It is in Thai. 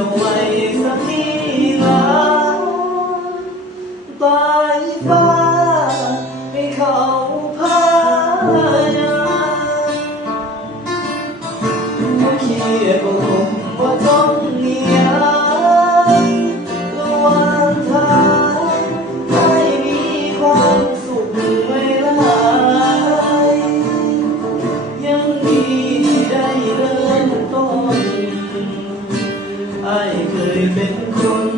จะไว้สักทีละตายฟ้าให้เขาพายามเขียนผมว่าต้องเนียนระหว่างทางให้มีความสุขไม่หลายยังดีที่ได้เริ่มต้นอ้ายเคยเป็นคน